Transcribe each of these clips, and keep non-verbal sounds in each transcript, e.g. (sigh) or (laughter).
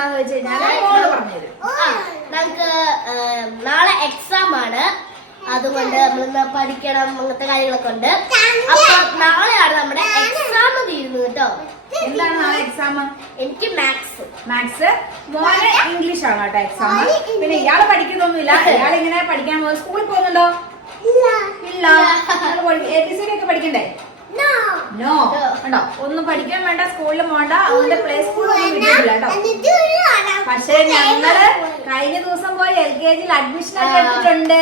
എന്താന്ന് വെച്ച് കഴിഞ്ഞാൽ മോൾ പറഞ്ഞുതരും. ആ, നമുക്ക് നാളെ എക്സാം ആണ്. അതുകൊണ്ട് നമ്മളിന്ന് പഠിക്കണം അങ്ങനത്തെ കാര്യങ്ങളൊക്കെ ഉണ്ട്. അപ്പൊ നാളെയാണ് നമ്മുടെ എക്സാം തീരുന്നത് കേട്ടോ. എന്താണ് നാളെ എക്സാം എനിക്ക് മാത്സ് മാത്സ് മോനെ ഇംഗ്ലീഷ് ആണ് കേട്ടോ എക്സാം പിന്നെ ഇയാൾ പഠിക്കുന്നൊന്നുമില്ല. ഇയാൾ ഇങ്ങനെ പഠിക്കാൻ പോകുന്നത്? സ്കൂളിൽ പോകുന്നുണ്ടോ? ഇല്ല. എ ബി സി ഡി ഒക്കെ പഠിക്കണ്ടേ? നോ ഒന്നും പഠിക്കാൻ വേണ്ട സ്കൂളിലും വേണ്ട അവന്റെ പ്ലേ സ്കൂളൊന്നും വിട്ടിട്ടില്ല കേട്ടോ. പക്ഷേ ഞങ്ങൾ കഴിഞ്ഞ ദിവസം പോയി എൽ കെ ജിയിൽ അഡ്മിഷൻ ഒക്കെ എടുത്തിട്ടുണ്ട്.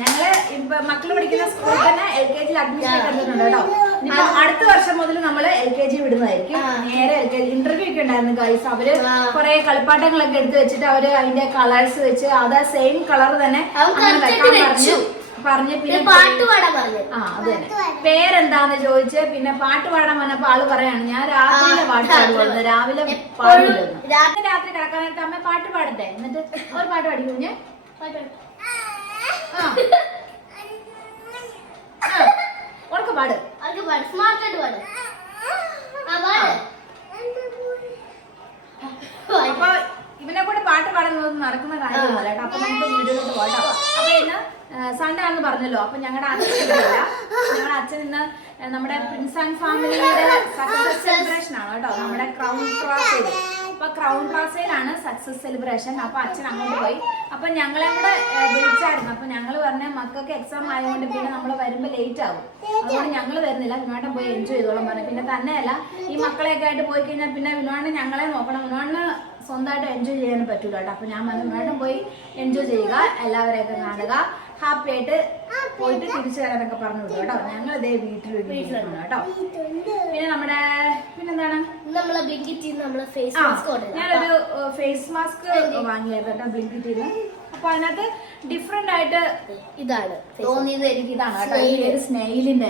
ഞങ്ങൾ ഇപ്പൊ മക്കൾ പഠിക്കുന്ന സ്കൂളിൽ തന്നെ എൽ കെ ജിയിൽ അഡ്മിഷൻ ഒക്കെ എടുത്തിട്ടുണ്ട് കേട്ടോ. ഇനിയിപ്പോ അടുത്ത വർഷം മുതൽ നമ്മൾ എൽ കെ ജി വിടുന്നതായിരിക്കും. നേരെ എൽ കെ ജി ഇന്റർവ്യൂ ഒക്കെ ഉണ്ടായിരുന്നു ഗൈസ് അവർ കൊറേ കളിപ്പാട്ടങ്ങളൊക്കെ എടുത്ത് വെച്ചിട്ട് അവർ അതിന്റെ കളേഴ്സ് വെച്ച് അത് സെയിം കളർ തന്നെ പറഞ്ഞു. പറഞ്ഞു പിന്നെ പാട്ട് പാടാൻ പറഞ്ഞു. ആ അത് തന്നെ. പേരെന്താന്ന് ചോദിച്ച് പിന്നെ പാട്ട് പാടാൻ വന്നപ്പോ ആൾ പറയാണ് ഞാൻ രാവിലെ പാട്ട് പാടുവായിരുന്നു രാവിലെ പാടില്ലെന്ന്. രാത്രി രാത്രി കിടക്കാൻ കിടക്കാനായിട്ട് അമ്മ പാട്ട് പാടട്ടെ? എന്നിട്ട് ഒരു പാട്ട് പാടി ഞാൻ പാട്ട് പാടും. ആ. ആ ഉറക്കെ പാട്. അവർക്ക് പാട്. സ്മാർട്ട് ആയിട്ട് പാട്. ആ പാട് അപ്പൊ ഇവനെ കൂടെ പാട്ട് പാടുന്നത് നടക്കുന്ന കാര്യമല്ല അപ്പൊ നമുക്ക് വീഡിയോയിലോട്ട് പോകട്ടോ അപ്പൊ ഇന്ന് സൺഡേ ആണെന്ന് പറഞ്ഞല്ലോ. അപ്പൊ ഞങ്ങളുടെ അച്ഛൻ ഞങ്ങളുടെ അച്ഛൻ ഇന്ന് നമ്മുടെ പ്രിൻസ് ആൻഡ് ഫാമിലിയുടെ സക്സസ് സെലിബ്രേഷൻ ആണ് കേട്ടോ. നമ്മുടെ ക്രൗൺ ക്രാസ് അപ്പൊ ക്രൗൺ ക്ലാസയിലാണ് സക്സസ് സെലിബ്രേഷൻ അപ്പൊ അച്ഛൻ അങ്ങോട്ട് പോയി. അപ്പൊ ഞങ്ങളെ കൂടെ വിളിച്ചായിരുന്നു. അപ്പൊ ഞങ്ങൾ പറഞ്ഞ മക്കൾക്ക് എക്സാം ആയതുകൊണ്ട് പിന്നെ നമ്മൾ വരുമ്പോ ലേറ്റ് ആവും. അതുകൊണ്ട് ഞങ്ങൾ വരുന്നില്ല. വിനോട്ടം പോയി എൻജോയ് ചെയ്തോളാം പറഞ്ഞു. പിന്നെ തന്നെയല്ല ഈ മക്കളെയൊക്കെ ആയിട്ട് പോയി കഴിഞ്ഞാൽ പിന്നെ വിനോട്ടൻ ഞങ്ങളെ നോക്കണം. വിനോട്ടിന് സ്വന്തമായിട്ട് എൻജോയ് ചെയ്യാനും പറ്റൂല കേട്ടോ. അപ്പൊ ഞാൻ പറഞ്ഞു പോയി എൻജോയ് ചെയ്യുക എല്ലാവരെയൊക്കെ കാണുക. ഹാപ്പി ആയിട്ട് പോയിട്ട് തിരിച്ചു വരാനൊക്കെ പറഞ്ഞു കേട്ടോ. ഞങ്ങൾ ഇതേ വീട്ടിൽ വീട്ടിലാണ് കേട്ടോ. പിന്നെ നമ്മുടെ പിന്നെന്താണ് നമ്മളെ ബ്ലിങ്കിറ്റ് നമ്മളെ ഫേസ് ആ മാസ്ക് ഓർഡർ ഞാനൊരു ഫേസ് മാസ്ക് വാങ്ങിയായിരുന്നു കേട്ടോ ബ്ലിങ്കിറ്റിന് അപ്പൊ അതിനകത്ത് ഡിഫറെന്റ് ആയിട്ട് ഇതാണ്. തോന്നിയത് എനിക്ക് ഇതാണ് കേട്ടോ. ഈ ഒരു സ്നെയിലിന്റെ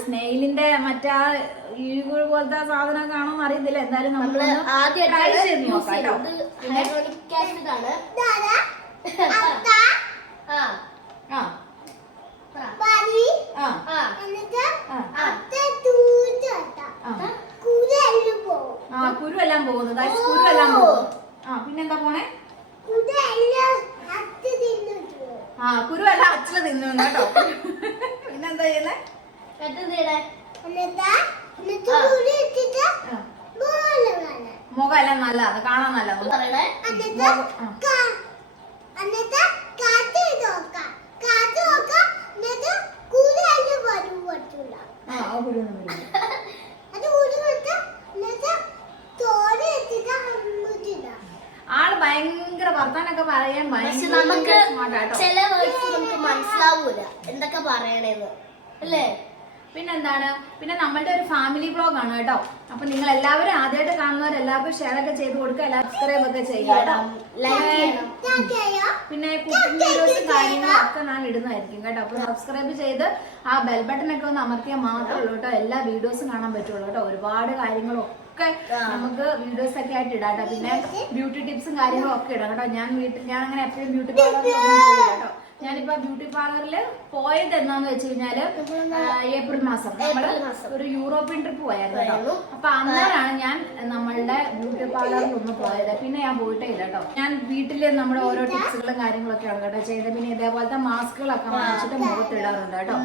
സ്നെയിലിന്റെ മറ്റാ ഈഗിൾ പോലത്തെ സാധനം കാണുമെന്ന് അറിയത്തില്ല. എന്തായാലും നമ്മൾ നോക്കാം കേട്ടോ. ആസിഡ് ആണ്. (laughs) ആ. കുരു എല്ലാം പോകുന്നു. guys, കുരു എല്ലാം പോകുന്നു. ആ പിന്നെന്താ പോണേ? ആ കുരു അല്ല അച്ഛന് തിന്നു കേട്ടോ പിന്നെന്താ ചെയ്യുന്നേ മറ്റെന്തിടെ ആ. മുഖം എല്ലാം നല്ലതാണ് കാണാൻ മുഖം- ആ. ആ ആ കുരു ഒന്നും വരില്ല. ആൾ ഭയങ്കര വർത്താനൊക്കെ പറയാൻ പക്ഷെ നമുക്ക് ചില വേർഡ്സ് നമുക്ക് മനസ്സിലാവൂല. എന്തൊക്കെ പറയണേന്ന്. അല്ലേ? പിന്നെന്താണ്? പിന്നെ നമ്മളുടെ ഒരു ഫാമിലി ബ്ലോഗ് ആണ് കേട്ടോ. അപ്പൊ നിങ്ങൾ എല്ലാവരും ആദ്യമായിട്ട് കാണുന്നവർ എല്ലാവർക്കും ഷെയർ ഒക്കെ ചെയ്ത് കൊടുക്കുക. എല്ലാവരും സബ്സ്ക്രൈബ് ഒക്കെ ചെയ്യുക കേട്ടോ. പിന്നെ കുക്കിംഗ് വീഡിയോസും കാര്യങ്ങളും ഒക്കെ ഞാൻ ഇടുന്നതായിരിക്കും കേട്ടോ. അപ്പൊ സബ്സ്ക്രൈബ് ചെയ്ത് ആ ബെൽ ബട്ടൺ ഒക്കെ ഒന്ന് അമർത്തിയാൽ മാത്രമേ ഉള്ളൂ കേട്ടോ. എല്ലാ വീഡിയോസും കാണാൻ പറ്റുള്ളൂ കേട്ടോ. ഒരുപാട് കാര്യങ്ങളും ഒക്കെ നമുക്ക് വീഡിയോസ് ഒക്കെ ആയിട്ട് ഇടാം കേട്ടോ. പിന്നെ ബ്യൂട്ടി ടിപ്സും കാര്യങ്ങളും ഒക്കെ ഇടാം കേട്ടോ. ഞാൻ വീട്ടിൽ ഞാൻ അങ്ങനെ എപ്പോഴും ബ്യൂട്ടി പാർലർ കേട്ടോ. ഞാനിപ്പോ ബ്യൂട്ടി പാർലറിൽ പോയത് എന്നാന്ന് വെച്ച് കഴിഞ്ഞാൽ ഏപ്രിൽ മാസം. നമ്മൾ ഒരു യൂറോപ്യൻ ട്രിപ്പ് പോയായിരുന്നു കേട്ടോ. അപ്പൊ അന്നേരമാണ് ഞാൻ നമ്മളുടെ ബ്യൂട്ടി പാർലറിൽ ഒന്ന് പോയത്. പിന്നെ ഞാൻ പോയിട്ടേ ഇല്ല കേട്ടോ. ഞാൻ വീട്ടിൽ നമ്മുടെ ഓരോ ടിപ്സുകളും കാര്യങ്ങളൊക്കെയാണ് കേട്ടോ ചെയ്തത്. പിന്നെ ഇതേപോലത്തെ മാസ്കുകളൊക്കെ വാങ്ങിച്ചിട്ട് മുഖത്ത് ഇടാറുണ്ട് കേട്ടോ.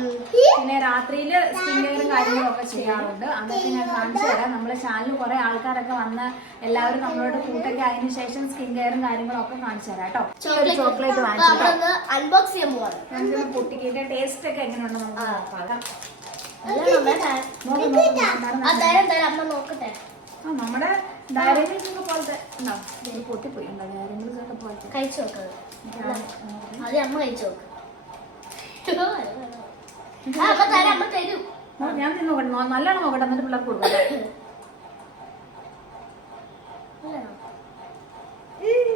പിന്നെ രാത്രിയിൽ സ്കിൻ കെയറും കാര്യങ്ങളൊക്കെ ചെയ്യാറുണ്ട്. അന്നൊക്കെ ഞാൻ കാണിച്ചു തരാം. നമ്മുടെ ചാനലിൽ കുറെ ആൾക്കാരൊക്കെ വന്ന് എല്ലാവരും നമ്മളോട് കൂട്ടൊക്കെ അതിന് ശേഷം സ്കിൻ കെയറും കാര്യങ്ങളൊക്കെ കാണിച്ചു തരാം കേട്ടോ. ചോക്ലേറ്റ് വാങ്ങിച്ചു അൺബോക്സ് ചെയ്യാൻ പോവാണ്. പൊട്ടിക്കിന്റെ ടേസ്റ്റ് ഒക്കെ നോക്കാം. നോക്ക് നോക്ക് നോക്ക്. തരാം അമ്മ നോക്കട്ടെ. ആ നമ്മുടെ ഡയറി മിൽക്ക് ഒക്കെ പോലത്തെ ഉണ്ടോ? പൊട്ടിപ്പോയി ഉണ്ടോ ഒക്കെ പോലത്തെ? കഴിച്ചു നോക്കുന്നത് ആദ്യം അമ്മ കഴിച്ചു നോക്ക്. അമ്മ തരാം അമ്മ തരും. ആ, ഞാൻ നോക്കട്ടെ. നല്ലോണം നോക്കട്ടെ എന്നിട്ട് പിള്ളേർക്ക് കൊടുക്കട്ടെ (laughs) നല്ലതാണോ?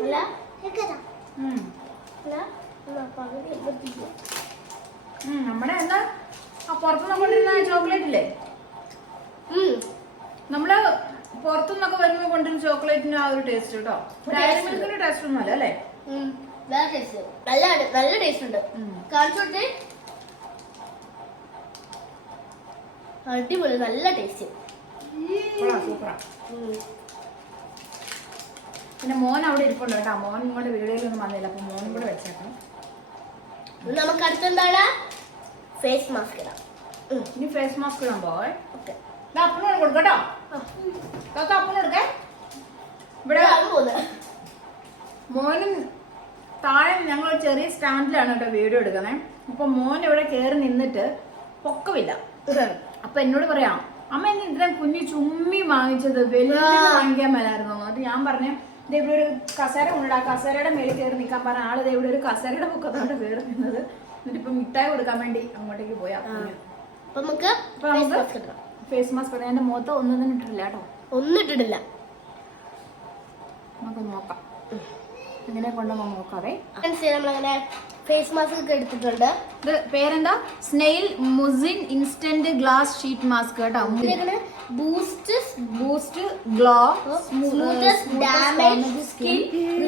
അല്ല ഉം. അല്ല എന്നാ, പകുതി എടുത്തില്ല. ഉം, നമ്മുടെ എന്താ ആ പുറത്തുനിന്ന് കൊണ്ടിരുന്ന ചോക്ലേറ്റ് ഇല്ലേ ഉം. നമ്മൾ പുറത്തുനിന്നൊക്കെ വരുമ്പോ കൊണ്ടിരുന്ന ചോക്ലേറ്റിന്റെ ആ ഒരു ടേസ്റ്റ് കേട്ടോ. ഡയറി മിൽക്കിന്റെ ടേസ്റ്റ് ഒന്നും അല്ല അല്ലേ. വേറെ ടേസ്റ്റ് നല്ല നല്ല ടേസ്റ്റ് ഉണ്ട്. കാണിച്ചോട്ടെ? അടിപൊളി നല്ല ടേസ്റ്റ് പിന്നെ മോൻ അവിടെ ഇരിപ്പുണ്ട് കേട്ടോ. മോൻ ഇങ്ങോട്ട് വീഡിയോയിലൊന്നും വന്നില്ല. അപ്പൊ മോനും കൂടെ വെച്ചേക്കണം ഇനി നമുക്ക് അടുത്തെന്താണ്? ഫേസ് മാസ്ക് ഇടാം. ഇനി ഫേസ് മാസ്ക് ഇടാൻ പോവേ ഓക്കെ കൊടുക്കട്ടോ ഇവിടെ മോനും താഴെ ഞങ്ങൾ ചെറിയ സ്റ്റാൻഡിലാണ് കേട്ടോ വീഡിയോ എടുക്കുന്നത് അപ്പൊ മോൻ ഇവിടെ കയറി നിന്നിട്ട് പൊക്കമില്ല. അപ്പൊ എന്നോട് പറയാം അമ്മ എന്നെ ഇത്രയും കുഞ്ഞു ചുമ്മി വാങ്ങിച്ചത് വലിയ വാങ്ങിക്കാൻ മേലായിരുന്നു? എന്നിട്ട് ഞാൻ പറഞ്ഞു ദേ ഇവിടെ ഒരു കസേര ഉണ്ട് കസേരയുടെ മേളിൽ കയറി നിൽക്കാൻ പറഞ്ഞ ആൾ ഇവിടെ ഒരു കസേരയുടെ പൊക്കത്തോട്ട് കയറി നിന്നത്. എന്നിട്ട് ഇപ്പൊ മിഠായി കൊടുക്കാൻ വേണ്ടി അങ്ങോട്ടേക്ക് പോയാ നമുക്ക് ഫേസ് മാസ്ക് ഇടാം എന്റെ മുഖത്ത് ഒന്നും തന്നെ ഇട്ടിട്ടില്ല കേട്ടോ. ഒന്നും ഇട്ടിട്ടില്ല. നമുക്ക് നോക്കാം. ഇങ്ങനെ കൊണ്ടുവന്ന് നോക്കാവേ. നമ്മളങ്ങനെ ഫേസ് മാസ്ക് ഒക്കെ എടുത്തിട്ടുണ്ട്. ഇത് പേരെന്താ? Snail mucin instant glass sheet mask കേട്ടോ. Boost boost glow damage skin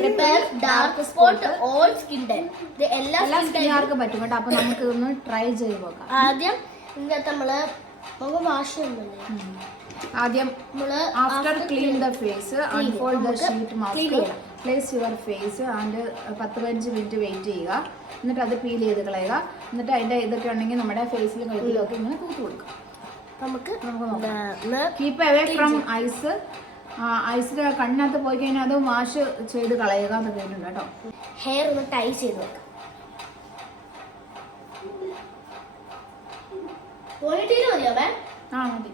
repair dark spot all skin type ഇത് എല്ലാ സ്കിൻ സ്കിന്നുകാർക്ക് പറ്റും കേട്ടോ. അപ്പൊ നമുക്ക് ഇതൊന്ന് ട്രൈ ചെയ്ത് നോക്കാം. ആദ്യം ഇതിനകത്ത് നമ്മൾ ആദ്യം after clean the face unfold the sheet mask place your face and പത്ത് പതിനഞ്ച് മിനിറ്റ് വെയിറ്റ് ചെയ്യുക. എന്നിട്ട് അത് പീൽ ചെയ്ത് കളയുക. എന്നിട്ട് അതിന്റെ ഇതൊക്കെ ഉണ്ടെങ്കിൽ നമ്മുടെ ഫേസിലും കഴുത്തിലൊക്കെ ഇങ്ങനെ കൂട്ടി കൊടുക്കുക. നമുക്ക് നമുക്ക് കീപ്പ് അവേ ഫ്രം ഐസ് ഐസിൽ കണ്ണിനകത്ത് പോയി കഴിഞ്ഞാൽ അത് വാഷ് ചെയ്ത് കളയുക എന്ന് കേട്ടിട്ടുണ്ട് കേട്ടോ. ഹെയർ ഒന്ന് ടൈ ചെയ്ത് വെക്കാം. പോയിട്ടീര് മതിയോ മേ ആ മതി.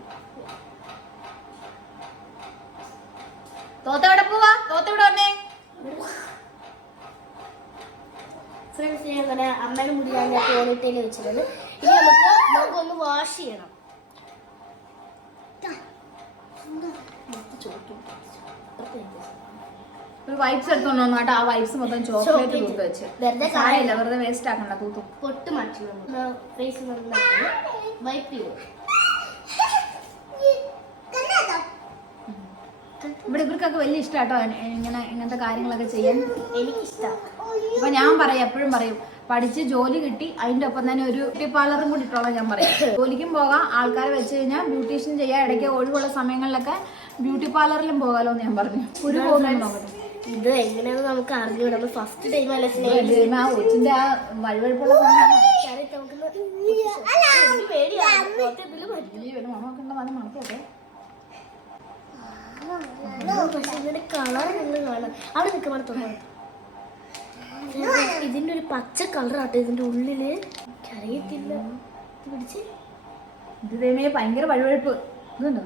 തോത്ത എവിടെ പോവാ? തോത്ത ഇവിടെ വന്നേ? ഫ്രണ്ട്സ് അങ്ങനെ അമ്മയുടെ മുടിയാണ് ഞാൻ വെച്ചിട്ടുണ്ട്. ഇനി നമുക്ക് നമുക്കൊന്ന് വാഷ് ചെയ്യണം. ഒരു വൈപ്സ് എടുത്തോണ്ട് വന്നു? കേട്ടോ ആ വൈപ്സ് മൊത്തം ചോക്ലേറ്റ്. തൂത്ത് വെച്ച്. വെറുതെ വെറുതെ വേസ്റ്റ് ആക്കണ്ട തൂത്തു. പൊട്ട് മാറ്റി ഫേസ് നന്നായി വൈപ്പ് ചെയ്യും ഇവിടെ ഇവർക്കൊക്കെ വലിയ ഇഷ്ടമാട്ടോ ഇങ്ങനെ ഇങ്ങനത്തെ കാര്യങ്ങളൊക്കെ ചെയ്യാൻ. എനിക്കിഷ്ടമാണ് അപ്പൊ ഞാൻ പറയും എപ്പോഴും പറയും പഠിച്ച് ജോലി കിട്ടി അതിന്റെ ഒപ്പം തന്നെ ഒരു ബ്യൂട്ടി പാർലറും കൂടി ഇട്ടോളാം ഞാൻ പറയാം. ജോലിക്കും പോകാം ആൾക്കാരെ വെച്ച് കഴിഞ്ഞാൽ ബ്യൂട്ടീഷ്യൻ ചെയ്യാം ഇടയ്ക്ക് ഒഴിവുള്ള സമയങ്ങളിലൊക്കെ ബ്യൂട്ടി പാർലറിലും പോകാലോ എന്ന് ഞാൻ പറഞ്ഞു. ഒരു ഇത് എങ്ങനെയാണെന്ന് നമുക്ക് അറിഞ്ഞു ഫസ്റ്റ് ടൈം അല്ല ഇത് ആ വഴിവഴിപ്പുള്ള ആ വഴുവഴുപ്പുള്ള സാധനം. കളർ നിങ്ങൾ കാണാം. അവിടെ തോന്നുന്നു ഇതിന്റെ ഒരു പച്ച കളറാട്ടോ ഇതിന്റെ ഉള്ളിൽ. എനിക്കറിയത്തില്ല ഇത് പിടിച്ച്. ഇത് ദൈവമേ ഭയങ്കര വഴുവഴുപ്പ്. ഇതുണ്ടോ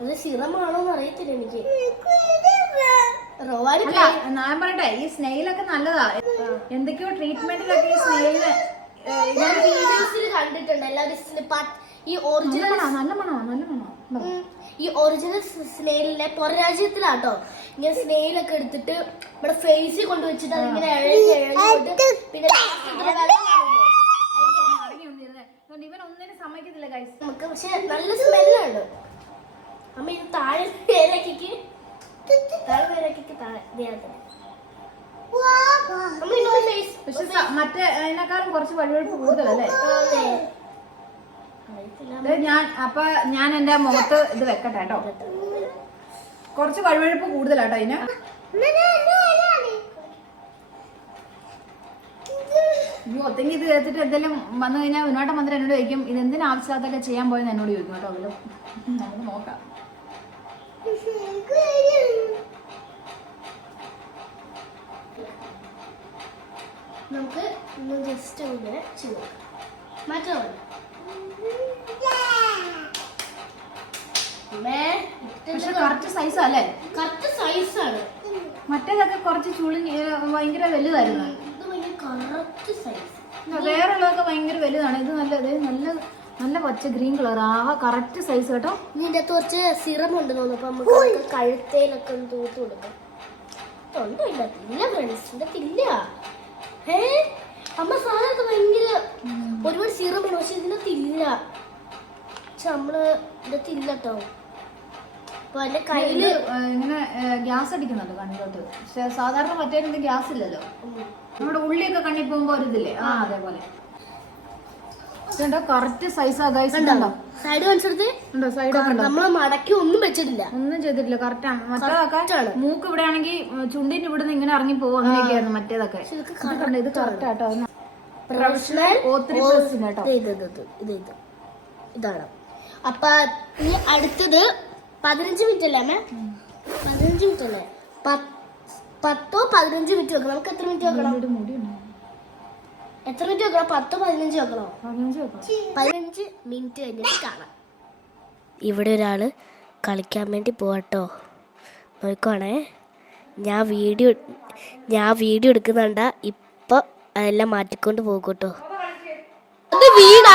അത് സിറമാണോന്ന് അറിയത്തില്ല എനിക്ക്. അല്ല ഞാൻ പറയട്ടെ ഈ സ്നെയിലൊക്കെ നല്ലതാ. എന്തൊക്കെയോ ട്രീറ്റ്മെന്റിലൊക്കെ ഈ സ്നെയിൽ കണ്ടിട്ടുണ്ട് എല്ലാവരും ഈ നല്ല ഒറിജിനൽ നല്ല മണോ നല്ല മണോ. ഈ ഒറിജിനൽ സ്നെയിലിനെ പുറരാജ്യത്തിലാട്ടോ ഇങ്ങനെ സ്നെയിലൊക്കെ എടുത്തിട്ട് നമ്മുടെ ഫേസിൽ കൊണ്ടുവച്ചിട്ട് അതിങ്ങനെ ഇഴഞ്ഞ് ഇഴഞ്ഞിട്ട് പിന്നെ ഇവൻ ഒന്നിനും സമ്മതിക്കത്തില്ല. നമുക്ക് പക്ഷെ നല്ല സ്മെല്ലാണ് അമ്മ ഇത് താഴെ പേരാക്കിക്ക് പക്ഷെ മറ്റേ അതിനേക്കാളും കുറച്ച് വഴുവഴുപ്പ് കൂടുതലല്ലേ ഞാൻ അപ്പൊ ഞാൻ എന്റെ മുഖത്ത് ഇത് വെക്കട്ടെ കേട്ടോ. കുറച്ച് വഴുവഴുപ്പ് കൂടുതലാട്ടോ അതിന്. ഒത്തങ്ങി ഇത് കേട്ടിട്ട് എന്തെങ്കിലും വന്നു കഴിഞ്ഞാൽ വിനോട്ട മന്ത്രി എന്നോട് ചോദിക്കും ഇത് എന്തിനാ ആവശ്യമില്ലാത്തൊക്കെ ചെയ്യാൻ പോയെന്ന് എന്നോട് ചോദിക്കും കേട്ടോ അതിലും നമുക്ക് നോക്കാം. നമുക്ക് ഒന്ന് ജസ്റ്റ് ഒന്ന് ചെയ്ത് കറക്റ്റ് സൈസ് അല്ലേ? കറക്റ്റ് ആണ്. മറ്റേതൊക്കെ കുറച്ച് ചുളി ഭയങ്കര വലുതായിരുന്നു. ഇത് ഭയങ്കര കറക്റ്റ് സൈസ് വേറുള്ളതൊക്കെ ഭയങ്കര വലുതാണ്. ഇത് നല്ലത് നല്ല നല്ല പച്ച ഗ്രീൻ കളർ ആ കറക്റ്റ് സൈസ് കേട്ടോ. ഇതിന്റെ അകത്ത് കുറച്ച് സിറം ഉണ്ട് തോന്നുന്നു. അപ്പൊ നമുക്ക് അതൊക്കെ കഴുത്തേലൊക്കെ ഒന്ന് തൂത്ത് കൊടുക്കാം. ഒന്നും ഇല്ല ഇല്ല ഫ്രണ്ട്സ് ഇതിന്റെ ഇല്ല ഏ അമ്മ സാധനമൊക്കെ ഭയങ്കര ഒരുപാട് സിറം ഉണ്ട് പക്ഷെ ഇതിനകത്ത് ഇല്ല പക്ഷെ നമ്മൾ ഇതിനകത്ത് ഇല്ല കേട്ടോ അപ്പൊ എന്റെ ഇത് കയ്യിൽ ഇങ്ങനെ ഗ്യാസ് അടിക്കുന്നുണ്ട് കണ്ണിലോട്ട്. പക്ഷെ സാധാരണ മറ്റേ ഗ്യാസ് ഇല്ലല്ലോ നമ്മുടെ ഉള്ളിയൊക്കെ കണ്ണി പോകുമ്പോ ഒരു ഇതില്ലേ? ആ അതേപോലെ. ഇതുണ്ടോ കറക്റ്റ് സൈസാ ഗൈസ് സൈഡ് ഉണ്ടോ? സൈഡൊക്കെ ഉണ്ടോ? നമ്മളെ മടക്കി ഒന്നും വെച്ചിട്ടില്ല. ഒന്നും ചെയ്തിട്ടില്ല. കറക്റ്റ് ആണ്. മറ്റേതൊക്കെ. മൂക്ക് ഇവിടെ ആണെങ്കിൽ ചുണ്ടിന്റെ ഇവിടുന്ന് ഇങ്ങനെ ഇറങ്ങി പോകും അങ്ങനെയൊക്കെയായിരുന്നു മറ്റേതൊക്കെ. ഇത് കണ്ടോ? കറക്റ്റ് ആട്ടോ. പ്രൊഫഷണൽ ഇതാണ്. അപ്പൊ ഇനി അടുത്തത് പതിനഞ്ച് മിനിറ്റ് അല്ലേ അമ്മേ? പതിനഞ്ച് മിനിറ്റ് അല്ലേ? പത്ത്- പതിനഞ്ച് മിനിറ്റ് വെക്കണം. നമുക്ക് എത്ര മിനിറ്റ് വെക്കണം. എത്ര മിനിറ്റ് വെക്കണം പത്ത് പതിനഞ്ച് വെക്കണോ? പതിനഞ്ച് പതിനഞ്ച് മിനിറ്റ് കഴിഞ്ഞിട്ട് കാണാം. ഇവിടെ ഒരാൾ കളിക്കാൻ വേണ്ടി പോവാട്ടോ. നോക്കണേ ഞാൻ വീഡിയോ ഞാൻ വീഡിയോ എടുക്കുന്നുണ്ട. ഇപ്പൊ അതെല്ലാം മാറ്റിക്കൊണ്ട് പോകൂട്ടോ. കേട്ടോ അത് വീണ?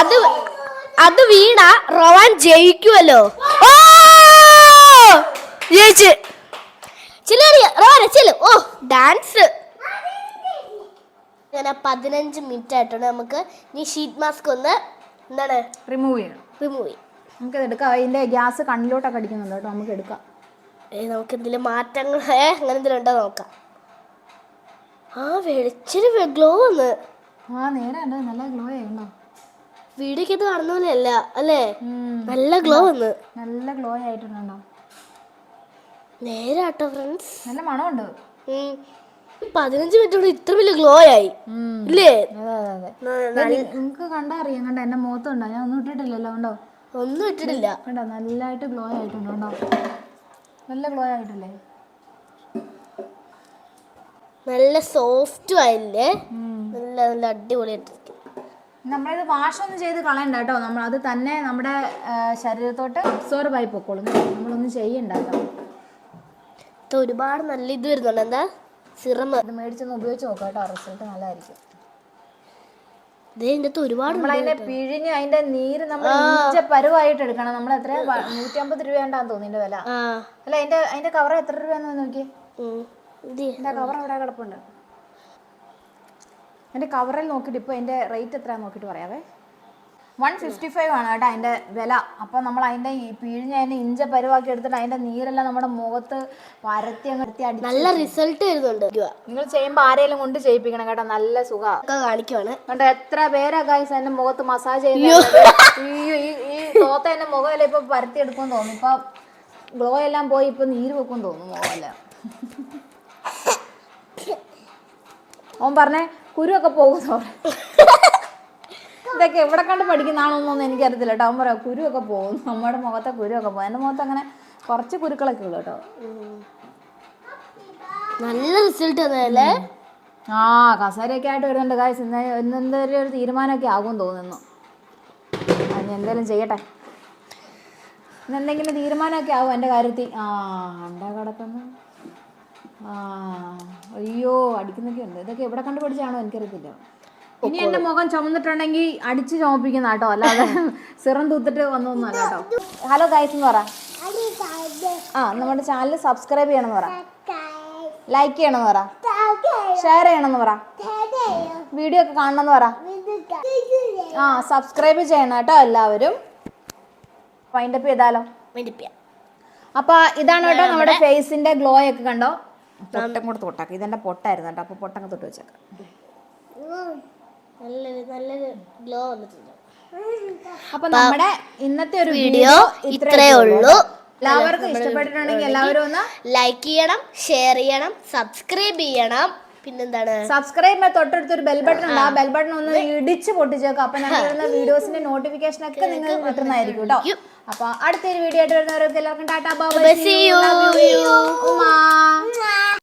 അത് അത് വീണ? റോവാൻ ജയിക്കുമല്ലോ ഓ! ജയിച്ച്. ചില റോവാൻ ചെല്ലു. ഓ ഡാൻസ്. അങ്ങനെ പതിനഞ്ച് മിനിറ്റ് ആയിട്ടുണ്ട് നമുക്ക് ഈ ഷീറ്റ് മാസ്ക് ഒന്ന് എന്താണ് റിമൂവ് ചെയ്യണം. റിമൂവ് ചെയ്യും. നമുക്ക് എടുക്കാം. അതിന്റെ ഗ്യാസ് കണ്ണിലോട്ടൊക്കെ അടിക്കുന്നുണ്ട് കേട്ടോ. നമുക്ക് എടുക്കാം. ഏ, നമുക്ക് എന്തെങ്കിലും മാറ്റങ്ങൾ അങ്ങനെ എന്തെങ്കിലും ഉണ്ടോ നോക്കാം. ആ വെളിച്ചൊരു ഗ്ലോ വന്ന്. ആ നേരെ നല്ല ഗ്ലോ ആയിട്ടുണ്ടോ. വീഡിയോക്ക് ഇത് കാണുന്ന പോലെ അല്ല അല്ലേ? നല്ല ഗ്ലോ വന്ന്. നല്ല ഗ്ലോ ആയിട്ടുണ്ടോ നേരാട്ടോ ഫ്രണ്ട്സ് നല്ല മണമുണ്ട്. പതിനഞ്ച് മിനിറ്റ് ഇത്ര വലിയ ഗ്ലോ ആയി. ഇല്ലേ? നിങ്ങക്ക് കണ്ടാ അറിയാം. കണ്ട? എന്റെ മുഖത്തുണ്ടോ ഞാൻ ഒന്നും ഇട്ടിട്ടില്ലല്ലോ കണ്ടോ? ഒന്നും ഇട്ടിട്ടില്ല. കണ്ടോ? നല്ലതായിട്ട് ഗ്ലോ ആയിട്ടുണ്ട് നല്ല ഗ്ലോ ആയിട്ടില്ലേ നല്ല സോഫ്റ്റും ആയില്ലേ. നല്ല നല്ല അടിപൊളി നമ്മളിത് വാഷൊന്നും ചെയ്ത് കളയണ്ട കേട്ടോ. നമ്മൾ അത് തന്നെ നമ്മുടെ ശരീരത്തോട്ട് അബ്സോർബ് ആയി പൊക്കോളും. നമ്മളൊന്നും ചെയ്യണ്ട കേട്ടോ. ഒരുപാട് നല്ല ഇത് വരുന്നുണ്ട്. എന്താ? സിറം ഇത് മേടിച്ചൊന്ന് ഉപയോഗിച്ച് നോക്കാം കേട്ടോ. റിസൾട്ട് നല്ലതായിരിക്കും. ഇതിന്റെ ഒരുപാട് നമ്മൾ അതിന്റെ പിഴിഞ്ഞ് അതിന്റെ നീര് നമ്മൾ ഇഞ്ച പരുവായിട്ട് എടുക്കണം. നമ്മൾ എത്ര നൂറ്റമ്പത് രൂപയുണ്ടാന്ന് തോന്നി തോന്നിന്റെ വില. അല്ല അതിന്റെ അതിന്റെ കവർ എത്ര രൂപയാന്ന് നോക്കിയേ. എന്റെ കവർ അവിടെ കിടപ്പുണ്ട്. എന്റെ കവറിൽ നോക്കിയിട്ട് ഇപ്പൊ അതിന്റെ റേറ്റ് എത്രയാന്ന് നോക്കിയിട്ട് പറയാവേ. വൺ ഫിഫ്റ്റി ഫൈവ് ആണ് കേട്ടോ അതിന്റെ വില. അപ്പൊ നമ്മൾ അതിന്റെ ഈ പിഴിഞ്ഞ് അതിന്റെ ഇഞ്ച പരുവാക്കി എടുത്തിട്ട് അതിന്റെ നീരെല്ലാം നമ്മുടെ മുഖത്ത് പരത്തി അങ്ങ് എടുത്തി അടി നല്ല റിസൾട്ട് വരുന്നുണ്ട്. നിങ്ങൾ ചെയ്യുമ്പോൾ ആരെങ്കിലും കൊണ്ട് ചെയ്യിപ്പിക്കണം കേട്ടോ. നല്ല സുഖം. കാണിക്കുവാണ്. കണ്ടോ എത്ര പേരാ ഗായ്സ് എന്റെ മുഖത്ത് മസാജ് ചെയ്യുന്നത്? അയ്യോ. ഈ ഈ തോത്ത എന്റെ മുഖമല്ല ഇപ്പൊ പരത്തി എടുക്കും തോന്നുന്നു. ഇപ്പൊ ഗ്ലോ എല്ലാം പോയി ഇപ്പൊ നീര് വെക്കും തോന്നുന്നു മുഖമെല്ലാം. ഓൻ പറഞ്ഞേ കുരുവൊക്കെ പോകുന്നു ഇതൊക്കെ എവിടെ കണ്ട് പഠിക്കുന്നതാണോന്നൊന്നും എനിക്കറിയത്തില്ല കേട്ടോ. അവൻ പറയാം കുരുവൊക്കെ പോകും. നമ്മുടെ മുഖത്തെ കുരുവൊക്കെ പോകും. എന്റെ മുഖത്ത് അങ്ങനെ കുറച്ച് കുരുക്കളൊക്കെ ഉള്ളു കേട്ടോ. നല്ല റിസൾട്ട് അതല്ലേ ആ കസേരയൊക്കെ ആയിട്ട് വരുന്നുണ്ട്. കാശ് ഇന്ന് എന്തെങ്കിലും ഒരു തീരുമാനമൊക്കെ ആകും തോന്നുന്നു. ഞാൻ എന്തെങ്കിലും ചെയ്യട്ടെ. ഇന്ന് എന്തെങ്കിലും തീരുമാനമൊക്കെ ആകും എന്റെ കാര്യത്തിൽ. ആ എന്താ കിടക്കുന്നു. ആ അയ്യോ അടിക്കുന്നൊക്കെ ഉണ്ട്. ഇതൊക്കെ എവിടെ കണ്ടുപിടിച്ചാണോ എനിക്കറിയത്തില്ല. ഇനി എന്റെ മുഖം ചുമന്നിട്ടുണ്ടെങ്കിൽ അടിച്ചു ചുമപ്പിക്കുന്ന കേട്ടോ അല്ലാതെ സിറം തൂത്തിട്ട് വന്നൊന്നും അല്ല കേട്ടോ. ഹലോ ഗൈസ് എന്ന് പറ. ആ നമ്മുടെ ചാനൽ സബ്സ്ക്രൈബ് ചെയ്യണമെന്ന് പറ. ലൈക്ക് ചെയ്യണമെന്ന് പറ. ഷെയർ ചെയ്യണമെന്ന് പറ. വീഡിയോ ഒക്കെ കാണണമെന്ന് പറ. ആ സബ്സ്ക്രൈബ് ചെയ്യണം കേട്ടോ എല്ലാവരും. വൈൻഡപ്പ് ചെയ്താലോ? അപ്പൊ ഇതാണ് കേട്ടോ നമ്മുടെ ഫേസിന്റെ ഗ്ലോ ഒക്കെ കണ്ടോ? പൊട്ടം കൂടെ തൊട്ടാക്കാം ഇതെന്റെ പൊട്ടായിരുന്നു കേട്ടോ. അപ്പൊ പൊട്ടങ്ങ് തൊട്ട് വെച്ചേക്കാം. നല്ലൊരു നല്ലൊരു ഗ്ലോ വന്നിട്ടുണ്ട്. അപ്പൊ നമ്മുടെ ഇന്നത്തെ ഒരു വീഡിയോ ഇത്രേ ഉള്ളൂ എല്ലാവർക്കും ഇഷ്ടപ്പെട്ടിട്ടുണ്ടെങ്കിൽ എല്ലാവരും ഒന്ന് ലൈക്ക് ചെയ്യണം ഷെയർ ചെയ്യണം സബ്സ്ക്രൈബ് ചെയ്യണം. പിന്നെന്താണ്? സബ്സ്ക്രൈബ് തൊട്ടടുത്ത് ഒരു ബെൽ ബട്ടൺ ഉണ്ട്. ആ ബെൽ ബട്ടൺ ഒന്ന് ഇടിച്ച് പൊട്ടിച്ചേക്കും. അപ്പൊ ഞങ്ങൾ വരുന്ന വീഡിയോസിന്റെ നോട്ടിഫിക്കേഷൻ ഒക്കെ നിങ്ങൾ കിട്ടുന്നതായിരിക്കും കേട്ടോ. അപ്പൊ അടുത്തൊരു വീഡിയോ ആയിട്ട് വരുന്നവരൊക്കെ എല്ലാവർക്കും ടാറ്റാ ബൈ